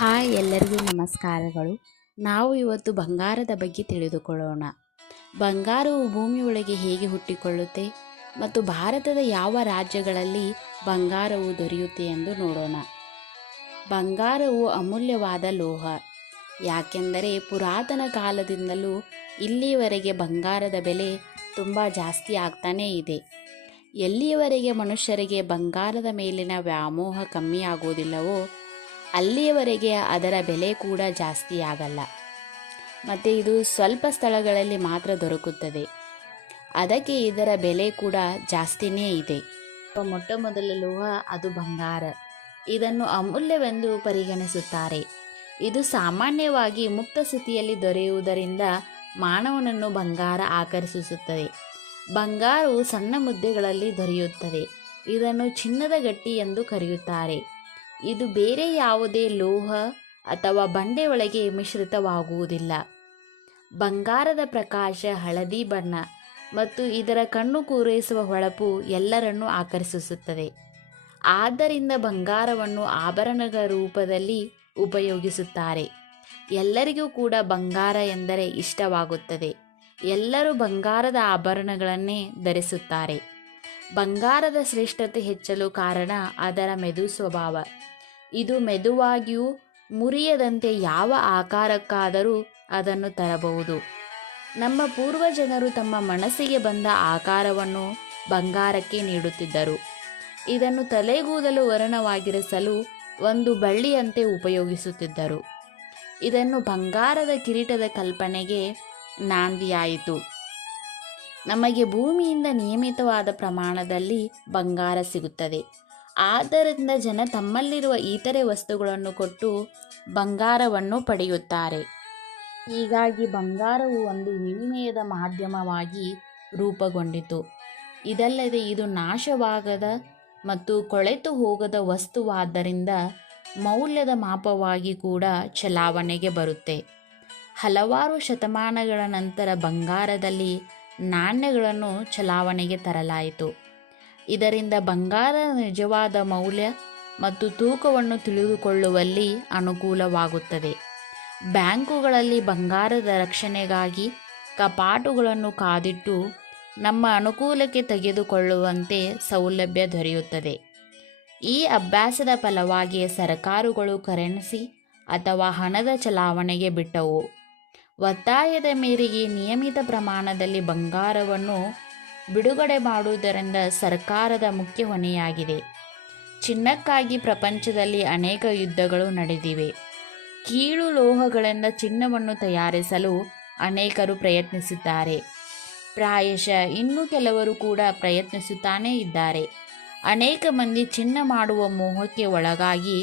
Hi ಎಲ್ಲರಿಗೂ ನಮಸ್ಕಾರಗಳು. ನಾವು ಇವತ್ತು ಬಂಗಾರದ ಬಗ್ಗೆ ತಿಳಿದುಕೊಳ್ಳೋಣ. ಬಂಗಾರವು ಭೂಮಿಯೊಳಗೆ ಹೇಗೆ ಹುಟ್ಟಿಕೊಳ್ಳುತ್ತೆ ಮತ್ತು ಭಾರತದ ಯಾವ ರಾಜ್ಯಗಳಲ್ಲಿ ಬಂಗಾರವು ದೊರೆಯುತ್ತೆ ಎಂದು ನೋಡೋಣ. ಬಂಗಾರವು ಅಮೂಲ್ಯವಾದ ಲೋಹ. ಯಾಕೆಂದರೆ ಪುರಾತನ ಕಾಲದಿಂದಲೂ ಇಲ್ಲಿಯವರೆಗೆ ಬಂಗಾರದ ಬೆಲೆ ತುಂಬ ಜಾಸ್ತಿ ಆಗ್ತಾನೇ ಇದೆ. ಎಲ್ಲಿಯವರೆಗೆ ಮನುಷ್ಯರಿಗೆ ಬಂಗಾರದ ಮೇಲಿನ ವ್ಯಾಮೋಹ ಕಮ್ಮಿ ಆಗುವುದಿಲ್ಲವೋ ಅಲ್ಲಿಯವರೆಗೆ ಅದರ ಬೆಲೆ ಕೂಡ ಜಾಸ್ತಿ ಆಗಲ್ಲ. ಮತ್ತು ಇದು ಸ್ವಲ್ಪ ಸ್ಥಳಗಳಲ್ಲಿ ಮಾತ್ರ ದೊರಕುತ್ತದೆ. ಅದಕ್ಕೆ ಇದರ ಬೆಲೆ ಕೂಡ ಜಾಸ್ತಿನೇ ಇದೆ. ಮೊಟ್ಟ ಮೊದಲ ಲೋಹ, ಅದು ಬಂಗಾರ. ಇದನ್ನು ಅಮೂಲ್ಯವೆಂದು ಪರಿಗಣಿಸುತ್ತಾರೆ. ಇದು ಸಾಮಾನ್ಯವಾಗಿ ಮುಕ್ತ ಸ್ಥಿತಿಯಲ್ಲಿ ದೊರೆಯುವುದರಿಂದ ಮಾನವನನ್ನು ಬಂಗಾರ ಆಕರ್ಷಿಸುತ್ತದೆ. ಬಂಗಾರವು ಸಣ್ಣ ಮುದ್ದೆಗಳಲ್ಲಿ ದೊರೆಯುತ್ತದೆ. ಇದನ್ನು ಚಿನ್ನದ ಗಟ್ಟಿ ಎಂದು ಕರೆಯುತ್ತಾರೆ. ಇದು ಬೇರೆ ಯಾವುದೇ ಲೋಹ ಅಥವಾ ಬಂಡೆ ಒಳಗೆ ಮಿಶ್ರಿತವಾಗುವುದಿಲ್ಲ. ಬಂಗಾರದ ಪ್ರಕಾಶ ಹಳದಿ ಬಣ್ಣ ಮತ್ತು ಇದರ ಕಣ್ಣು ಕೂರೈಸುವ ಹೊಳಪು ಎಲ್ಲರನ್ನೂ ಆಕರ್ಷಿಸುತ್ತದೆ. ಆದ್ದರಿಂದ ಬಂಗಾರವನ್ನು ಆಭರಣಗಳ ರೂಪದಲ್ಲಿ ಉಪಯೋಗಿಸುತ್ತಾರೆ. ಎಲ್ಲರಿಗೂ ಕೂಡ ಬಂಗಾರ ಎಂದರೆ ಇಷ್ಟವಾಗುತ್ತದೆ. ಎಲ್ಲರೂ ಬಂಗಾರದ ಆಭರಣಗಳನ್ನೇ ಧರಿಸುತ್ತಾರೆ. ಬಂಗಾರದ ಶ್ರೇಷ್ಠತೆ ಹೆಚ್ಚಲು ಕಾರಣ ಅದರ ಮೆದು ಸ್ವಭಾವ. ಇದು ಮೆದುವಾಗಿಯೂ ಮುರಿಯದಂತೆ ಯಾವ ಆಕಾರಕ್ಕಾದರೂ ಅದನ್ನು ತರಬಹುದು. ನಮ್ಮ ಪೂರ್ವಜನರು ತಮ್ಮ ಮನಸ್ಸಿಗೆ ಬಂದ ಆಕಾರವನ್ನು ಬಂಗಾರಕ್ಕೆ ನೀಡುತ್ತಿದ್ದರು. ಇದನ್ನು ತಲೆಗೂದಲು ವರ್ಣವಾಗಿರಿಸಲು ಒಂದು ಬಳ್ಳಿಯಂತೆ ಉಪಯೋಗಿಸುತ್ತಿದ್ದರು. ಇದನ್ನು ಬಂಗಾರದ ಕಿರೀಟದ ಕಲ್ಪನೆಗೆ ನಾಂದಿಯಾಯಿತು. ನಮಗೆ ಭೂಮಿಯಿಂದ ನಿಯಮಿತವಾದ ಪ್ರಮಾಣದಲ್ಲಿ ಬಂಗಾರ ಸಿಗುತ್ತದೆ. ಆದ್ದರಿಂದ ಜನ ತಮ್ಮಲ್ಲಿರುವ ಇತರೆ ವಸ್ತುಗಳನ್ನು ಕೊಟ್ಟು ಬಂಗಾರವನ್ನು ಪಡೆಯುತ್ತಾರೆ. ಹೀಗಾಗಿ ಬಂಗಾರವು ಒಂದು ವಿನಿಮಯದ ಮಾಧ್ಯಮವಾಗಿ ರೂಪುಗೊಂಡಿತು. ಇದಲ್ಲದೆ ಇದು ನಾಶವಾಗದ ಮತ್ತು ಕೊಳೆತು ಹೋಗದ ವಸ್ತುವಾದ್ದರಿಂದ ಮೌಲ್ಯದ ಮಾಪವಾಗಿ ಕೂಡ ಚಲಾವಣೆಗೆ ಬರುತ್ತೆ. ಹಲವಾರು ಶತಮಾನಗಳ ನಂತರ ಬಂಗಾರದಲ್ಲಿ ನಾಣ್ಯಗಳನ್ನು ಚಲಾವಣೆಗೆ ತರಲಾಯಿತು. ಇದರಿಂದ ಬಂಗಾರದ ನಿಜವಾದ ಮೌಲ್ಯ ಮತ್ತು ತೂಕವನ್ನು ತಿಳಿದುಕೊಳ್ಳುವಲ್ಲಿ ಅನುಕೂಲವಾಗುತ್ತದೆ. ಬ್ಯಾಂಕುಗಳಲ್ಲಿ ಬಂಗಾರದ ರಕ್ಷಣೆಗಾಗಿ ಕಪಾಟುಗಳನ್ನು ಕಾದಿಟ್ಟು ನಮ್ಮ ಅನುಕೂಲಕ್ಕೆ ತೆಗೆದುಕೊಳ್ಳುವಂತೆ ಸೌಲಭ್ಯ ದೊರೆಯುತ್ತದೆ. ಈ ಅಭ್ಯಾಸದ ಫಲವಾಗಿ ಸರ್ಕಾರಗಳು ಕರೆನ್ಸಿ ಅಥವಾ ಹಣದ ಚಲಾವಣೆಗೆ ಬಿಟ್ಟವು. ಒತ್ತಾಯದ ಮೇರೆಗೆ ನಿಯಮಿತ ಪ್ರಮಾಣದಲ್ಲಿ ಬಂಗಾರವನ್ನು ಬಿಡುಗಡೆ ಮಾಡುವುದರಿಂದ ಸರ್ಕಾರದ ಮುಖ್ಯ ಹೊಣೆಯಾಗಿದೆ. ಚಿನ್ನಕ್ಕಾಗಿ ಪ್ರಪಂಚದಲ್ಲಿ ಅನೇಕ ಯುದ್ಧಗಳು ನಡೆದಿವೆ. ಕೀಳು ಲೋಹಗಳಿಂದ ಚಿನ್ನವನ್ನು ತಯಾರಿಸಲು ಅನೇಕರು ಪ್ರಯತ್ನಿಸಿದ್ದಾರೆ ಪ್ರಾಯಶಃ ಇನ್ನೂ ಕೆಲವರು ಕೂಡ ಪ್ರಯತ್ನಿಸುತ್ತಾನೇ ಇದ್ದಾರೆ. ಅನೇಕ ಮಂದಿ ಚಿನ್ನ ಮಾಡುವ ಮೋಹಕ್ಕೆ ಒಳಗಾಗಿ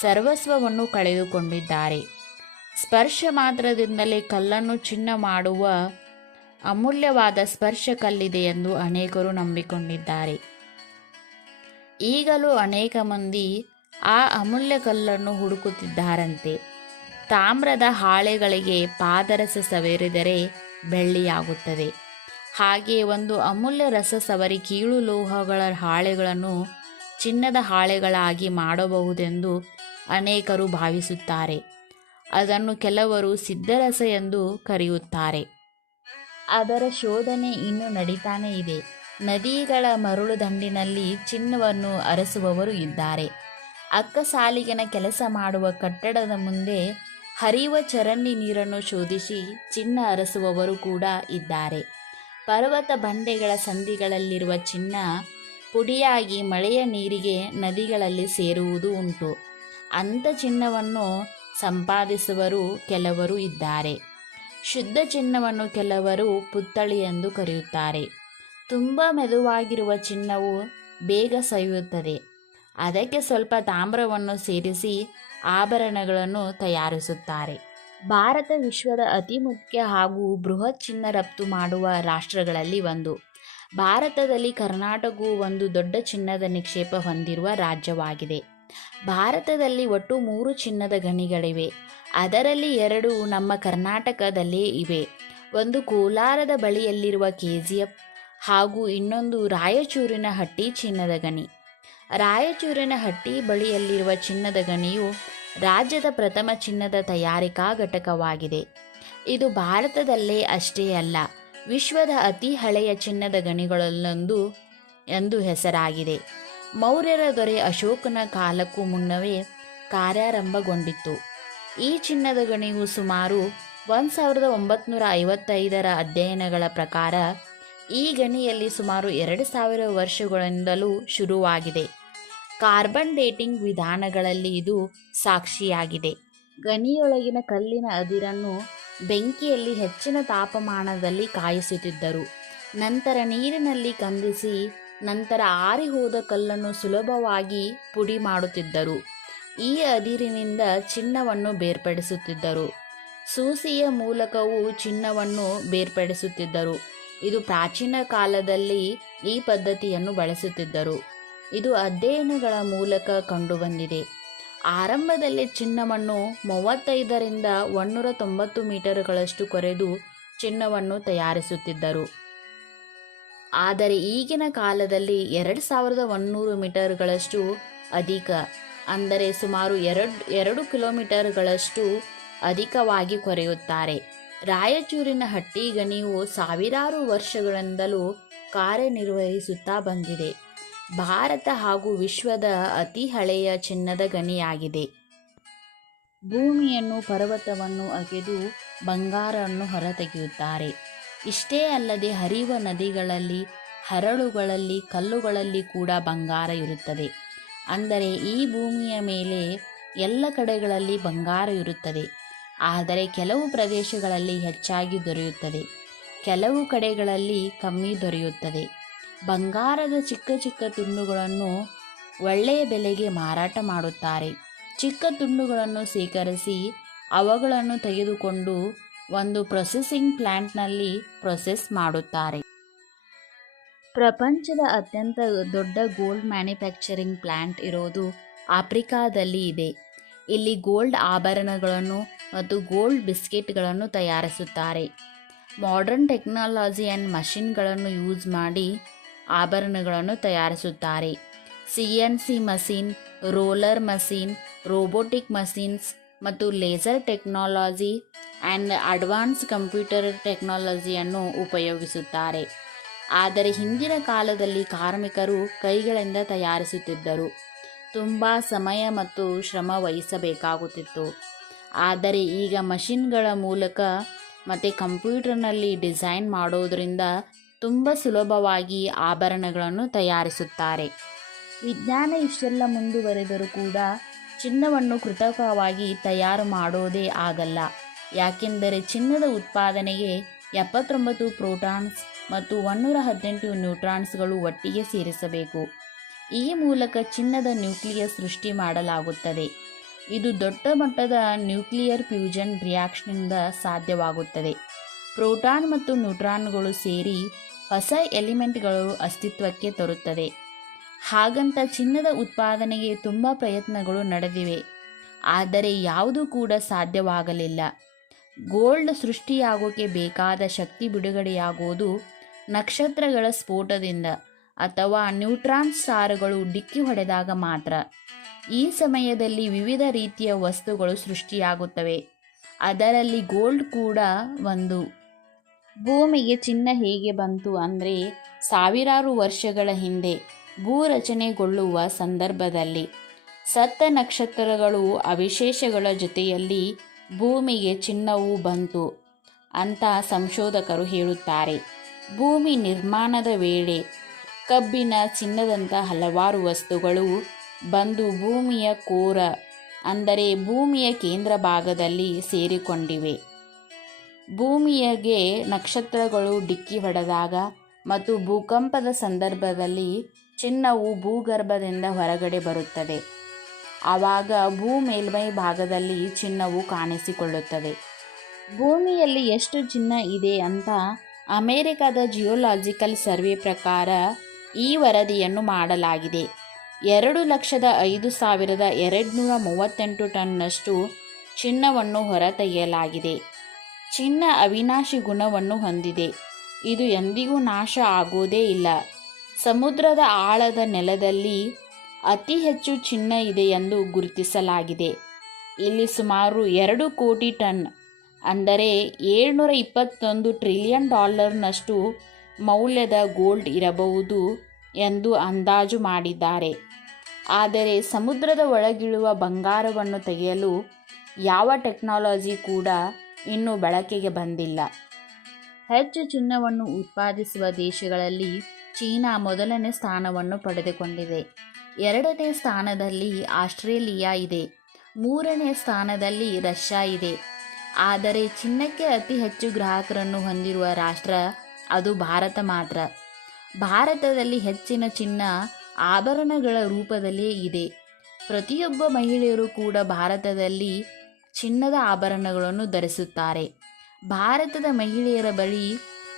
ಸರ್ವಸ್ವವನ್ನು ಕಳೆದುಕೊಂಡಿದ್ದಾರೆ. ಸ್ಪರ್ಶ ಮಾತ್ರದಿಂದಲೇ ಕಲ್ಲನ್ನು ಚಿನ್ನ ಮಾಡುವ ಅಮೂಲ್ಯವಾದ ಸ್ಪರ್ಶ ಕಲ್ಲಿದೆ ಎಂದು ಅನೇಕರು ನಂಬಿಕೊಂಡಿದ್ದಾರೆ. ಈಗಲೂ ಅನೇಕ ಮಂದಿ ಆ ಅಮೂಲ್ಯ ಕಲ್ಲನ್ನು ಹುಡುಕುತ್ತಿದ್ದಾರಂತೆ. ತಾಮ್ರದ ಹಾಳೆಗಳಿಗೆ ಪಾದರಸ ಸವೆರಿದರೆ ಬೆಳ್ಳಿಯಾಗುತ್ತದೆ. ಹಾಗೆ ಒಂದು ಅಮೂಲ್ಯ ರಸ ಸವರಿ ಕೀಳು ಲೋಹಗಳ ಹಾಳೆಗಳನ್ನು ಚಿನ್ನದ ಹಾಳೆಗಳಾಗಿ ಮಾಡಬಹುದೆಂದು ಅನೇಕರು ಭಾವಿಸುತ್ತಾರೆ. ಅದನ್ನು ಕೆಲವರು ಸಿದ್ಧರಸ ಎಂದು ಕರೆಯುತ್ತಾರೆ. ಅದರ ಶೋಧನೆ ಇನ್ನೂ ನಡೀತಾನೇ ಇದೆ. ನದಿಗಳ ಮರಳು ದಂಡಿನಲ್ಲಿ ಚಿನ್ನವನ್ನು ಅರಸುವವರು ಇದ್ದಾರೆ. ಅಕ್ಕ ಸಾಲಿಗೆನ ಕೆಲಸ ಮಾಡುವ ಕಟ್ಟಡದ ಮುಂದೆ ಹರಿಯುವ ಚರಂಡಿ ನೀರನ್ನು ಶೋಧಿಸಿ ಚಿನ್ನ ಅರಸುವವರು ಕೂಡ ಇದ್ದಾರೆ. ಪರ್ವತ ಬಂಡೆಗಳ ಸಂಧಿಗಳಲ್ಲಿರುವ ಚಿನ್ನ ಪುಡಿಯಾಗಿ ಮಳೆಯ ನೀರಿಗೆ ನದಿಗಳಲ್ಲಿ ಸೇರುವುದು ಉಂಟು. ಅಂಥ ಚಿನ್ನವನ್ನು ಸಂಪಾದಿಸುವರು ಕೆಲವರು ಇದ್ದಾರೆ. ಶುದ್ಧ ಚಿನ್ನವನ್ನು ಕೆಲವರು ಪುತ್ತಳಿ ಎಂದು ಕರೆಯುತ್ತಾರೆ. ತುಂಬ ಮೆದುವಾಗಿರುವ ಚಿನ್ನವು ಬೇಗ ಸವಿಯುತ್ತದೆ. ಅದಕ್ಕೆ ಸ್ವಲ್ಪ ತಾಮ್ರವನ್ನು ಸೇರಿಸಿ ಆಭರಣಗಳನ್ನು ತಯಾರಿಸುತ್ತಾರೆ. ಭಾರತ ವಿಶ್ವದ ಅತಿ ಮುಖ್ಯ ಹಾಗೂ ಬೃಹತ್ ಚಿನ್ನ ರಫ್ತು ಮಾಡುವ ರಾಷ್ಟ್ರಗಳಲ್ಲಿ ಒಂದು. ಭಾರತದಲ್ಲಿ ಕರ್ನಾಟಕವು ಒಂದು ದೊಡ್ಡ ಚಿನ್ನದ ನಿಕ್ಷೇಪ ಹೊಂದಿರುವ ರಾಜ್ಯವಾಗಿದೆ. ಭಾರತದಲ್ಲಿ ಒಟ್ಟು ಮೂರು ಚಿನ್ನದ ಗಣಿಗಳಿವೆ. ಅದರಲ್ಲಿ ಎರಡು ನಮ್ಮ ಕರ್ನಾಟಕದಲ್ಲೇ ಇವೆ. ಒಂದು ಕೋಲಾರದ ಬಳಿಯಲ್ಲಿರುವ ಕೆ ಜಿ ಹಾಗೂ ಇನ್ನೊಂದು ರಾಯಚೂರಿನ ಹಟ್ಟಿ ಚಿನ್ನದ ಗಣಿ. ರಾಯಚೂರಿನ ಹಟ್ಟಿ ಬಳಿಯಲ್ಲಿರುವ ಚಿನ್ನದ ಗಣಿಯು ರಾಜ್ಯದ ಪ್ರಥಮ ಚಿನ್ನದ ತಯಾರಿಕಾ ಘಟಕವಾಗಿದೆ. ಇದು ಭಾರತದಲ್ಲೇ ಅಷ್ಟೇ ಅಲ್ಲ, ವಿಶ್ವದ ಅತಿ ಹಳೆಯ ಚಿನ್ನದ ಗಣಿಗಳಲ್ಲೊಂದು ಎಂದು ಹೆಸರಾಗಿದೆ. ಮೌರ್ಯರ ದೊರೆ ಅಶೋಕನ ಕಾಲಕ್ಕೂ ಮುನ್ನವೇ ಕಾರ್ಯಾರಂಭಗೊಂಡಿತ್ತು. ಈ ಚಿನ್ನದ ಗಣಿಯು ಸುಮಾರು ಒಂದು ಸಾವಿರದ ಒಂಬತ್ನೂರ ಐವತ್ತೈದರ ಅಧ್ಯಯನಗಳ ಪ್ರಕಾರ ಈ ಗಣಿಯಲ್ಲಿ ಸುಮಾರು ಎರಡು ಸಾವಿರ ವರ್ಷಗಳಿಂದಲೂ ಶುರುವಾಗಿದೆ. ಕಾರ್ಬನ್ ಡೇಟಿಂಗ್ ವಿಧಾನಗಳಲ್ಲಿ ಇದು ಸಾಕ್ಷಿಯಾಗಿದೆ. ಗಣಿಯೊಳಗಿನ ಕಲ್ಲಿನ ಅದಿರನ್ನು ಬೆಂಕಿಯಲ್ಲಿ ಹೆಚ್ಚಿನ ತಾಪಮಾನದಲ್ಲಿ ಕಾಯಿಸುತ್ತಿದ್ದರು. ನಂತರ ನೀರಿನಲ್ಲಿ ಕಂದಿಸಿ ನಂತರ ಆರಿ ಹೋದ ಕಲ್ಲನ್ನು ಸುಲಭವಾಗಿ ಪುಡಿ ಮಾಡುತ್ತಿದ್ದರು. ಈ ಅದಿರಿನಿಂದ ಚಿನ್ನವನ್ನು ಬೇರ್ಪಡಿಸುತ್ತಿದ್ದರು. ಸೂಸಿಯ ಮೂಲಕವೂ ಚಿನ್ನವನ್ನು ಬೇರ್ಪಡಿಸುತ್ತಿದ್ದರು. ಇದು ಪ್ರಾಚೀನ ಕಾಲದಲ್ಲಿ ಈ ಪದ್ಧತಿಯನ್ನು ಬಳಸುತ್ತಿದ್ದರು. ಇದು ಅಧ್ಯಯನಗಳ ಮೂಲಕ ಕಂಡುಬಂದಿದೆ. ಆರಂಭದಲ್ಲಿ ಚಿನ್ನವನ್ನು ಮೂವತ್ತೈದರಿಂದ ಒನ್ನೂರ ತೊಂಬತ್ತು ಮೀಟರ್ಗಳಷ್ಟು ಕೊರೆದು ಚಿನ್ನವನ್ನು ತಯಾರಿಸುತ್ತಿದ್ದರು. ಆದರೆ ಈಗಿನ ಕಾಲದಲ್ಲಿ ಎರಡು ಸಾವಿರದ ಒಂದೂರು ಮೀಟರ್ಗಳಷ್ಟು ಅಧಿಕ, ಅಂದರೆ ಸುಮಾರು ಎರಡು ಎರಡು ಕಿಲೋಮೀಟರ್ಗಳಷ್ಟು ಅಧಿಕವಾಗಿ ಕೊರೆಯುತ್ತಾರೆ. ರಾಯಚೂರಿನ ಹಟ್ಟಿ ಗಣಿಯು ಸಾವಿರಾರು ವರ್ಷಗಳಿಂದಲೂ ಕಾರ್ಯನಿರ್ವಹಿಸುತ್ತಾ ಬಂದಿದೆ. ಭಾರತ ಹಾಗೂ ವಿಶ್ವದ ಅತಿ ಹಳೆಯ ಚಿನ್ನದ ಗಣಿಯಾಗಿದೆ. ಭೂಮಿಯನ್ನು ಪರ್ವತವನ್ನು ಅಗೆದು ಬಂಗಾರವನ್ನು ಹೊರತೆಗೆಯುತ್ತಾರೆ. ಇಷ್ಟೇ ಅಲ್ಲದೆ ಹರಿಯುವ ನದಿಗಳಲ್ಲಿ, ಹರಳುಗಳಲ್ಲಿ, ಕಲ್ಲುಗಳಲ್ಲಿ ಕೂಡ ಬಂಗಾರ ಇರುತ್ತದೆ. ಅಂದರೆ ಈ ಭೂಮಿಯ ಮೇಲೆ ಎಲ್ಲ ಕಡೆಗಳಲ್ಲಿ ಬಂಗಾರ ಇರುತ್ತದೆ. ಆದರೆ ಕೆಲವು ಪ್ರದೇಶಗಳಲ್ಲಿ ಹೆಚ್ಚಾಗಿ ದೊರೆಯುತ್ತದೆ. ಕೆಲವು ಕಡೆಗಳಲ್ಲಿ ಕಮ್ಮಿ ದೊರೆಯುತ್ತದೆ. ಬಂಗಾರದ ಚಿಕ್ಕ ಚಿಕ್ಕ ತುಂಡುಗಳನ್ನು ಒಳ್ಳೆಯ ಬೆಲೆಗೆ ಮಾರಾಟ ಮಾಡುತ್ತಾರೆ. ಚಿಕ್ಕ ತುಂಡುಗಳನ್ನು ಸ್ವೀಕರಿಸಿ ಅವುಗಳನ್ನು ತೆಗೆದುಕೊಂಡು ಒಂದು ಪ್ರೊಸೆಸಿಂಗ್ ಪ್ಲಾಂಟ್ನಲ್ಲಿ ಪ್ರೊಸೆಸ್ ಮಾಡುತ್ತಾರೆ. ಪ್ರಪಂಚದ ಅತ್ಯಂತ ದೊಡ್ಡ ಗೋಲ್ಡ್ ಮ್ಯಾನುಫ್ಯಾಕ್ಚರಿಂಗ್ ಪ್ಲಾಂಟ್ ಇರೋದು ಆಫ್ರಿಕಾದಲ್ಲಿ ಇದೆ. ಇಲ್ಲಿ ಗೋಲ್ಡ್ ಆಭರಣಗಳನ್ನು ಮತ್ತು ಗೋಲ್ಡ್ ಬಿಸ್ಕೆಟ್ಗಳನ್ನು ತಯಾರಿಸುತ್ತಾರೆ. ಮಾಡರ್ನ್ ಟೆಕ್ನಾಲಜಿ ಆ್ಯಂಡ್ ಮಷಿನ್ಗಳನ್ನು ಯೂಸ್ ಮಾಡಿ ಆಭರಣಗಳನ್ನು ತಯಾರಿಸುತ್ತಾರೆ. C N C machine roller machine robotic machines ಮತ್ತು laser technology and advance computer ಟೆಕ್ನಾಲಜಿಯನ್ನು ಉಪಯೋಗಿಸುತ್ತಾರೆ. ಆದರೆ ಹಿಂದಿನ ಕಾಲದಲ್ಲಿ ಕಾರ್ಮಿಕರು ಕೈಗಳಿಂದ ತಯಾರಿಸುತ್ತಿದ್ದರು. ತುಂಬ ಸಮಯ ಮತ್ತು ಶ್ರಮ ವಹಿಸಬೇಕಾಗುತ್ತಿತ್ತು. ಆದರೆ ಈಗ ಮಷಿನ್ಗಳ ಮೂಲಕ ಮತ್ತು ಕಂಪ್ಯೂಟರ್ನಲ್ಲಿ ಡಿಸೈನ್ ಮಾಡೋದರಿಂದ ತುಂಬ ಸುಲಭವಾಗಿ ಆಭರಣಗಳನ್ನು ತಯಾರಿಸುತ್ತಾರೆ. ವಿಜ್ಞಾನ ಇಷ್ಟೆಲ್ಲ ಮುಂದುವರೆದರೂ ಕೂಡ ಚಿನ್ನವನ್ನು ಕೃತಕವಾಗಿ ತಯಾರು ಮಾಡೋದೇ ಆಗಲ್ಲ. ಯಾಕೆಂದರೆ ಚಿನ್ನದ ಉತ್ಪಾದನೆಗೆ ಎಪ್ಪತ್ತೊಂಬತ್ತು ಪ್ರೋಟಾನ್ಸ್ ಮತ್ತು ಒನ್ನೂರ ಹದಿನೆಂಟು ನ್ಯೂಟ್ರಾನ್ಸ್ಗಳು ಒಟ್ಟಿಗೆ ಸೇರಿಸಬೇಕು. ಈ ಮೂಲಕ ಚಿನ್ನದ ನ್ಯೂಕ್ಲಿಯಸ್ ಸೃಷ್ಟಿ ಮಾಡಲಾಗುತ್ತದೆ. ಇದು ದೊಡ್ಡ ಮಟ್ಟದ ನ್ಯೂಕ್ಲಿಯರ್ ಫ್ಯೂಷನ್ ರಿಯಾಕ್ಷನ್ನಿಂದ ಸಾಧ್ಯವಾಗುತ್ತದೆ. ಪ್ರೋಟಾನ್ ಮತ್ತು ನ್ಯೂಟ್ರಾನ್ಗಳು ಸೇರಿ ಹೊಸ ಎಲಿಮೆಂಟ್ಗಳು ಅಸ್ತಿತ್ವಕ್ಕೆ ತರುತ್ತದೆ. ಹಾಗಂತ ಚಿನ್ನದ ಉತ್ಪಾದನೆಗೆ ತುಂಬ ಪ್ರಯತ್ನಗಳು ನಡೆದಿವೆ. ಆದರೆ ಯಾವುದೂ ಕೂಡ ಸಾಧ್ಯವಾಗಲಿಲ್ಲ. ಗೋಲ್ಡ್ ಸೃಷ್ಟಿಯಾಗೋಕೆ ಬೇಕಾದ ಶಕ್ತಿ ಬಿಡುಗಡೆಯಾಗುವುದು ನಕ್ಷತ್ರಗಳ ಸ್ಫೋಟದಿಂದ ಅಥವಾ ನ್ಯೂಟ್ರಾನ್ ಸ್ಟಾರ್ಗಳು ಡಿಕ್ಕಿ ಹೊಡೆದಾಗ ಮಾತ್ರ. ಈ ಸಮಯದಲ್ಲಿ ವಿವಿಧ ರೀತಿಯ ವಸ್ತುಗಳು ಸೃಷ್ಟಿಯಾಗುತ್ತವೆ. ಅದರಲ್ಲಿ ಗೋಲ್ಡ್ ಕೂಡ ಒಂದು. ಭೂಮಿಗೆ ಚಿನ್ನ ಹೇಗೆ ಬಂತು ಅಂದರೆ ಸಾವಿರಾರು ವರ್ಷಗಳ ಹಿಂದೆ ಭೂರಚನೆಗೊಳ್ಳುವ ಸಂದರ್ಭದಲ್ಲಿ ಸತ್ತ ನಕ್ಷತ್ರಗಳು ಅವಿಶೇಷಗಳ ಜೊತೆಯಲ್ಲಿ ಭೂಮಿಗೆ ಚಿನ್ನವು ಬಂತು ಅಂತ ಸಂಶೋಧಕರು ಹೇಳುತ್ತಾರೆ. ಭೂಮಿ ನಿರ್ಮಾಣದ ವೇಳೆ ಕಬ್ಬಿನ ಚಿನ್ನದಂಥ ಹಲವಾರು ವಸ್ತುಗಳು ಬಂದು ಭೂಮಿಯ ಕೋರ, ಅಂದರೆ ಭೂಮಿಯ ಕೇಂದ್ರ ಭಾಗದಲ್ಲಿ ಸೇರಿಕೊಂಡಿವೆ. ಭೂಮಿಯಗೆ ನಕ್ಷತ್ರಗಳು ಡಿಕ್ಕಿ ಹೊಡೆದಾಗ ಮತ್ತು ಭೂಕಂಪದ ಸಂದರ್ಭದಲ್ಲಿ ಚಿನ್ನವು ಭೂಗರ್ಭದಿಂದ ಹೊರಗಡೆ ಬರುತ್ತದೆ. ಆವಾಗ ಭೂ ಮೇಲ್ಮೈ ಭಾಗದಲ್ಲಿ ಚಿನ್ನವು ಕಾಣಿಸಿಕೊಳ್ಳುತ್ತದೆ. ಭೂಮಿಯಲ್ಲಿ ಎಷ್ಟು ಚಿನ್ನ ಇದೆ ಅಂತ ಅಮೆರಿಕದ ಜಿಯೋಲಾಜಿಕಲ್ ಸರ್ವೆ ಪ್ರಕಾರ ಈ ವರದಿಯನ್ನು ಮಾಡಲಾಗಿದೆ. ಎರಡು ಲಕ್ಷದ ಐದು ಸಾವಿರದ ಎರಡುನೂರ ಮೂವತ್ತೆಂಟು ಟನ್ನಷ್ಟು ಚಿನ್ನವನ್ನು ಹೊರತೆಗೆಯಲಾಗಿದೆ. ಚಿನ್ನ ಅವಿನಾಶಿ ಗುಣವನ್ನು ಹೊಂದಿದೆ. ಇದು ಎಂದಿಗೂ ನಾಶ ಆಗೋದೇ ಇಲ್ಲ. ಸಮುದ್ರದ ಆಳದ ನೆಲದಲ್ಲಿ ಅತಿ ಹೆಚ್ಚು ಚಿನ್ನ ಇದೆ ಎಂದು ಗುರುತಿಸಲಾಗಿದೆ. ಇಲ್ಲಿ ಸುಮಾರು ಎರಡು ಕೋಟಿ ಟನ್, ಅಂದರೆ ಏಳ್ನೂರ ಇಪ್ಪತ್ತೊಂದು ಟ್ರಿಲಿಯನ್ ಡಾಲರ್ನಷ್ಟು ಮೌಲ್ಯದ ಗೋಲ್ಡ್ ಇರಬಹುದು ಎಂದು ಅಂದಾಜು ಮಾಡಿದ್ದಾರೆ. ಆದರೆ ಸಮುದ್ರದ ಒಳಗಿಳುವ ಬಂಗಾರವನ್ನು ತೆಗೆಯಲು ಯಾವ ಟೆಕ್ನಾಲಜಿ ಕೂಡ ಇನ್ನೂ ಬಳಕೆಗೆ ಬಂದಿಲ್ಲ. ಹೆಚ್ಚು ಚಿನ್ನವನ್ನು ಉತ್ಪಾದಿಸುವ ದೇಶಗಳಲ್ಲಿ ಚೀನಾ ಮೊದಲನೇ ಸ್ಥಾನವನ್ನು ಪಡೆದುಕೊಂಡಿದೆ. ಎರಡನೇ ಸ್ಥಾನದಲ್ಲಿ ಆಸ್ಟ್ರೇಲಿಯಾ ಇದೆ. ಮೂರನೇ ಸ್ಥಾನದಲ್ಲಿ ರಷ್ಯಾ ಇದೆ. ಆದರೆ ಚಿನ್ನಕ್ಕೆ ಅತಿ ಹೆಚ್ಚು ಗ್ರಾಹಕರನ್ನು ಹೊಂದಿರುವ ರಾಷ್ಟ್ರ ಅದು ಭಾರತ ಮಾತ್ರ. ಭಾರತದಲ್ಲಿ ಹೆಚ್ಚಿನ ಚಿನ್ನ ಆಭರಣಗಳ ರೂಪದಲ್ಲೇ ಇದೆ. ಪ್ರತಿಯೊಬ್ಬ ಮಹಿಳೆಯರು ಕೂಡ ಭಾರತದಲ್ಲಿ ಚಿನ್ನದ ಆಭರಣಗಳನ್ನು ಧರಿಸುತ್ತಾರೆ. ಭಾರತದ ಮಹಿಳೆಯರ ಬಳಿ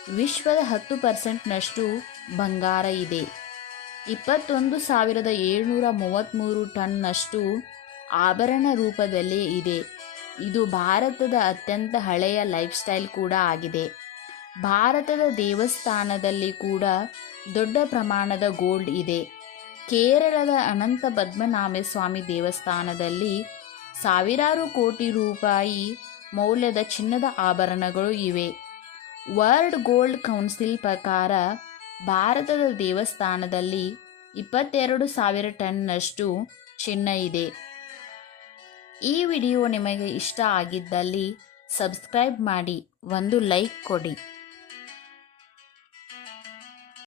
ವಿಶ್ವದ ಹತ್ತು ಪರ್ಸೆಂಟ್ನಷ್ಟು ಬಂಗಾರ ಇದೆ. ಇಪ್ಪತ್ತೊಂದು ಸಾವಿರದ ಏಳ್ನೂರ ಮೂವತ್ತ್ಮೂರು ಟನ್ನಷ್ಟು ಆಭರಣ ರೂಪದಲ್ಲೇ ಇದೆ. ಇದು ಭಾರತದ ಅತ್ಯಂತ ಹಳೆಯ ಲೈಫ್ ಸ್ಟೈಲ್ ಕೂಡ ಆಗಿದೆ. ಭಾರತದ ದೇವಸ್ಥಾನದಲ್ಲಿ ಕೂಡ ದೊಡ್ಡ ಪ್ರಮಾಣದ ಗೋಲ್ಡ್ ಇದೆ. ಕೇರಳದ ಅನಂತ ಪದ್ಮನಾಭ ಸ್ವಾಮಿ ದೇವಸ್ಥಾನದಲ್ಲಿ ಸಾವಿರಾರು ಕೋಟಿ ರೂಪಾಯಿ ಮೌಲ್ಯದ ಚಿನ್ನದ ಆಭರಣಗಳು ಇವೆ. ವರ್ಲ್ಡ್ ಗೋಲ್ಡ್ ಕೌನ್ಸಿಲ್ ಪ್ರಕಾರ ಭಾರತದ ದೇವಸ್ಥಾನದಲ್ಲಿ ಇಪ್ಪತ್ತೆರಡು ಸಾವಿರ ಟನ್ನಷ್ಟು ಚಿನ್ನ ಇದೆ. ಈ ವಿಡಿಯೋ ನಿಮಗೆ ಇಷ್ಟ ಆಗಿದ್ದಲ್ಲಿ ಸಬ್ಸ್ಕ್ರೈಬ್ ಮಾಡಿ, ಒಂದು ಲೈಕ್ ಕೊಡಿ.